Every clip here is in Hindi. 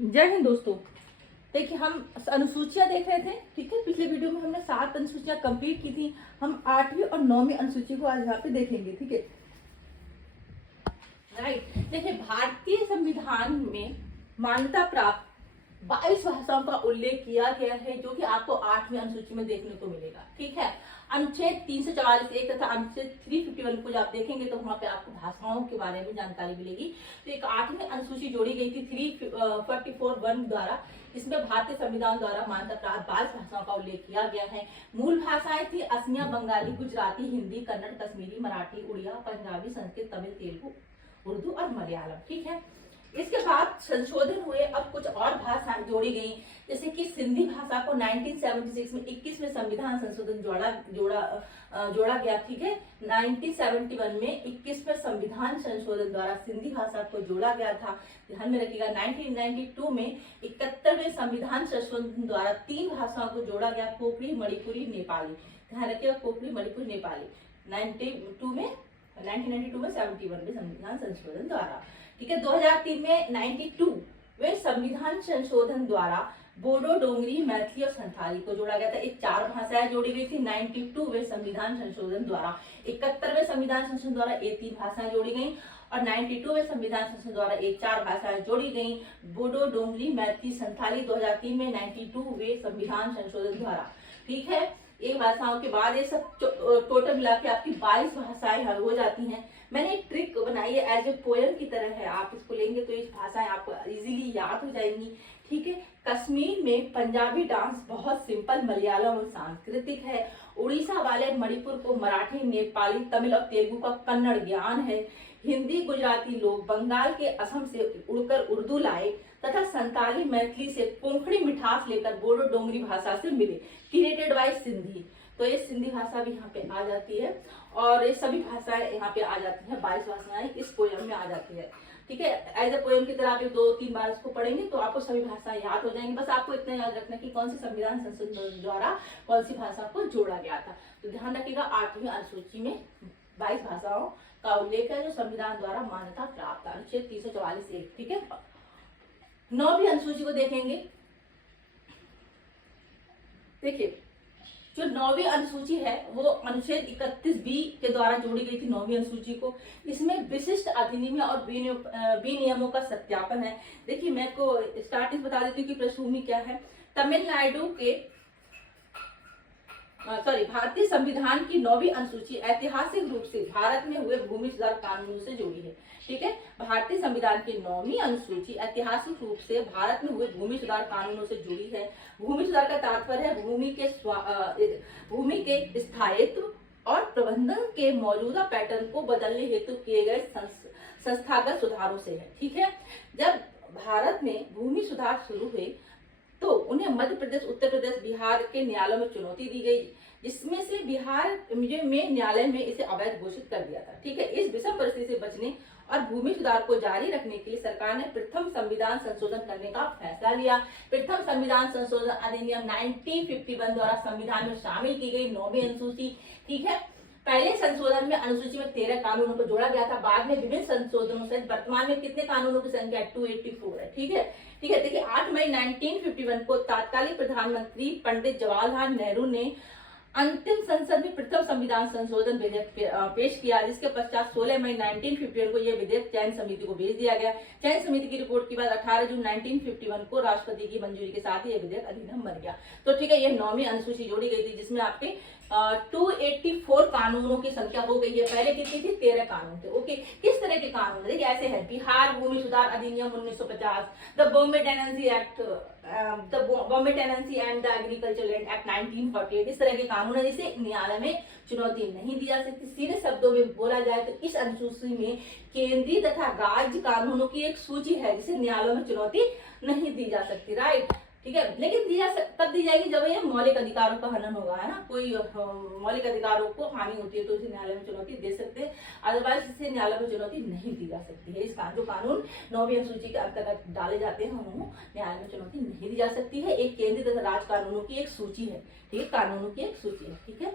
जय हिंद दोस्तों। देखिए, हम अनुसूचियां देख रहे थे। ठीक है, पिछले वीडियो में हमने 7 अनुसूचियां कंप्लीट की थी। हम 8वीं और 9वीं अनुसूची को आज यहाँ पे देखेंगे। ठीक है, राइट। देखिए, भारतीय संविधान में मान्यता प्राप्त 22 भाषाओं का उल्लेख किया गया है, जो कि आपको 8वीं अनुसूची में देखने को मिलेगा। ठीक है, अनुच्छेद 344(1) तथा अनुच्छेद 351 को जब आप देखेंगे तो वहां पे आपको भाषाओं के बारे में जानकारी मिलेगी। तो एक 8वीं अनुसूची जोड़ी गई थी 344(1) द्वारा। इसमें भारतीय संविधान द्वारा मान्यता प्राप्त 22 भाषाओं का उल्लेख किया गया है। मूल भाषाएं थी असमिया, बंगाली, गुजराती, हिंदी, कन्नड़, कश्मीरी, मराठी, उड़िया, पंजाबी, संस्कृत, तमिल, तेलुगु, उर्दू और मलयालम। ठीक है, इसके बाद संशोधन हुए, अब कुछ और भाषाएं जोड़ी गई, जैसे कि सिंधी भाषा को 1976 में 21वें संविधान संशोधन जोड़ा गया। ठीक है, 1971 में 21वें संविधान संशोधन द्वारा सिंधी भाषा को जोड़ा गया था। ध्यान में रखिएगा, 1992 में 71वें संविधान संशोधन द्वारा 3 भाषाओं को जोड़ा गया, कोकणी, मणिपुरी, नेपाली। ध्यान रखिएगा, कोकणी, मणिपुरी, नेपाली। 1992 में 71 में संविधान संशोधन द्वारा। ठीक है, 2003 में 92वें संविधान संशोधन द्वारा बोडो, डोंगरी, मैथिली और संथाली को जोड़ा गया था। एक 4 भाषाएं जोड़ी गई थी 92वें संविधान संशोधन द्वारा। 71वें संविधान संशोधन द्वारा ये 3 भाषाएं जोड़ी गई और 92वें संविधान संशोधन द्वारा एक 4 भाषाएं जोड़ी गई, बोडो, डोंगरी, मैथिली, संथाली। 2003 में 92वें संविधान संशोधन द्वारा। ठीक है, एक भाषाओं के बाद ये सब टोटल मिला के आपकी 22 भाषाएं हो जाती हैं। मैंने एक ट्रिक बनाई है, एज ए पोएम की तरह है। आप इसको लेंगे तो ये भाषाएं आपको इजीली याद हो जाएंगी। ठीक है, कश्मीर में पंजाबी डांस बहुत सिंपल, मलयालम और सांस्कृतिक है। उड़ीसा वाले मणिपुर को मराठी, नेपाली, तमिल और तेलुगु का कन्नड़ ज्ञान है। हिंदी गुजराती लोग बंगाल के असम से उड़कर उर्दू लाए तथा संताली मैथिली से कोंकणी मिठास लेकर बोडो, डोंगरी भाषा से मिले, क्रिएटेड बाय सिंधी। तो ये सिंधी भाषा भी यहाँ पे आ जाती है और ये सभी भाषाएं यहाँ पे आ जाती हैं। 22 भाषाएं इस पोएम में आ जाती है। ठीक है, एज ए पोएम की तरह आप 2-3 बार इसको पढ़ेंगे तो आपको सभी भाषाएं याद हो जाएंगी। बस आपको इतना याद रखना कि कौन सी संविधान संशोधन द्वारा कौन सी भाषा को जोड़ा गया था। तो ध्यान रखिएगा, 8वीं अनुसूची में 22 भाषाओं का उल्लेख है जो संविधान द्वारा मान्यता प्राप्त है, अनुच्छेद 344(1). ठीक है, 9वीं अनुसूची को देखेंगे। देखिए, जो 9वीं अनुसूची है वो अनुच्छेद 31(b) के द्वारा जोड़ी गई थी 9वीं अनुसूची को। इसमें विशिष्ट अधिनियम और विनियमों का सत्यापन है। देखिए, मैं को स्टार्टिंग बता देती हूँ कि पृष्ठभूमि क्या है। तमिलनाडु के भारतीय संविधान की 9वीं अनुसूची ऐतिहासिक रूप से भारत में हुए भूमि सुधार कानूनों से जुड़ी है। ठीक है, भारतीय संविधान की 9वीं अनुसूची ऐतिहासिक रूप से भारत में हुए भूमि सुधार कानूनों से जुड़ी है। भूमि सुधार का तात्पर्य है भूमि के स्थायित्व और प्रबंधन के मौजूदा पैटर्न को बदलने हेतु किए गए संस्थागत सुधारों से है। ठीक है, जब भारत में भूमि सुधार शुरू हुए तो उन्हें मध्य प्रदेश, उत्तर प्रदेश, बिहार के न्यायालयों में चुनौती दी गई, जिसमें से बिहार में न्यायालय में इसे अवैध घोषित कर दिया था। ठीक है, इस विषम परिस्थिति से बचने और भूमि सुधार को जारी रखने के लिए सरकार ने प्रथम संविधान संशोधन करने का फैसला लिया। प्रथम संविधान संशोधन अधिनियम 1951 द्वारा संविधान में शामिल की गई 9वीं अनुसूची। ठीक है, पहले संशोधन में अनुसूची में 13 कानूनों को जोड़ा गया था। बाद में विभिन्न संशोधनों से वर्तमान में कितने कानूनों की संख्या 284 है। ठीक है, देखिए, 8 मई 1951 को तत्कालीन प्रधानमंत्री पंडित जवाहरलाल नेहरू ने अंतिम संसद में प्रथम संविधान संशोधन विधेयक पेश किया, जिसके पश्चात 16 मई 1951 को यह विधेयक चयन समिति को भेज दिया गया। चयन समिति की रिपोर्ट के बाद 18 जून 1951 को राष्ट्रपति की मंजूरी के साथ यह विधेयक अधिनियम बन गया। तो ठीक है, यह 9वीं अनुसूची जोड़ी गई थी, जिसमें आपके 284 कानूनों की संख्या हो गई है। पहले कितनी थी? 13 कानून थे। ओके, किस तरह के कानून? देखिए, ऐसे है: बिहार भूमि सुधार अधिनियम 1950, the Bombay tenancy act, the Bombay tenancy and the agriculture land act 1948। इस तरह के कानून है जिसे न्यायालय में चुनौती नहीं दी जा सकती। सीधे शब्दों में बोला जाए तो इस अनुसूची में केंद्रीय तथा राज्य कानूनों की एक सूची है जिसे न्यायालयों में चुनौती नहीं दी जा सकती। राइट, ठीक है, लेकिन तब दी जाएगी जब ये मौलिक अधिकारों का हनन होगा, है ना। कोई मौलिक अधिकारों को हानि होती है तो इसे न्यायालय में चुनौती दे सकते हैं, अदरवाइज इसे न्यायालय में चुनौती नहीं दी जा सकती है। इसका जो कानून 9वीं अनुसूची के अंतर्गत डाले जाते हैं उन्हें न्यायालय में चुनौती नहीं दी जा सकती है। एक केंद्रीय तथा राज्य कानूनों की एक सूची है। ठीक है, कानूनों की एक सूची है। ठीक है,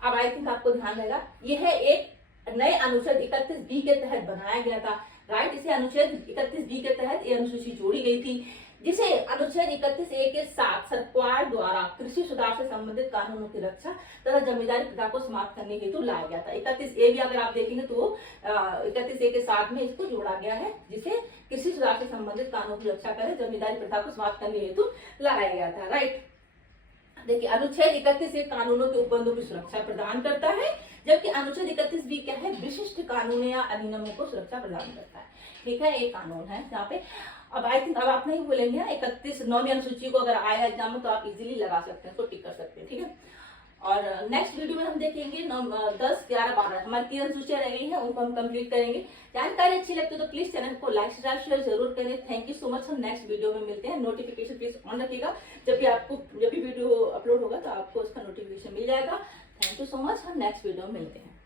अब आई थिंक आपको ध्यान रहेगा, यह एक नए अनुच्छेद 31(b) के तहत बनाया गया था। राइट, इसे अनुच्छेद 31(b) के तहत ये अनुसूची जोड़ी गई थी। जिसे अनुच्छेद 31A के साथ सरकार द्वारा कृषि सुधार से संबंधित कानूनों की रक्षा तथा जमींदारी प्रथा को समाप्त करने हेतु लाया गया था। 31A भी अगर आप देखेंगे तो 31A के साथ में इसको जोड़ा गया है, जिसे कृषि सुधार से संबंधित कानूनों की रक्षा करे जमींदारी प्रथा को समाप्त करने हेतु लाया गया था। राइट, देखिए अनुच्छेद 31 कानूनों के उपबंधों की सुरक्षा प्रदान करता है, जबकि अनुच्छेद 31B क्या है, विशिष्ट कानून या अधिनियमों को सुरक्षा प्रदान करता है। ठीक है, एक कानून है यहाँ पे। अब आई थिंक अब आप नहीं बोलेंगे 31 अनुसूची को अगर आया एग्जाम में तो आप इजीली लगा सकते हैं, उसको टिक कर सकते हैं। ठीक है, और नेक्स्ट वीडियो में हम देखेंगे 10, 11, 12 हमारी 3 अनुसूचियां रह गई हैं, उनको हम कंप्लीट करेंगे। जानकारी अच्छी लगती है तो प्लीज चैनल को लाइक शेयर जरूर करें। थैंक यू सो मच, हम नेक्स्ट वीडियो में मिलते हैं। नोटिफिकेशन प्लीज ऑन रखिएगा, जब भी वीडियो अपलोड होगा तो आपको उसका नोटिफिकेशन मिल जाएगा। थैंक यू सो मच, हम नेक्स्ट वीडियो में मिलते हैं।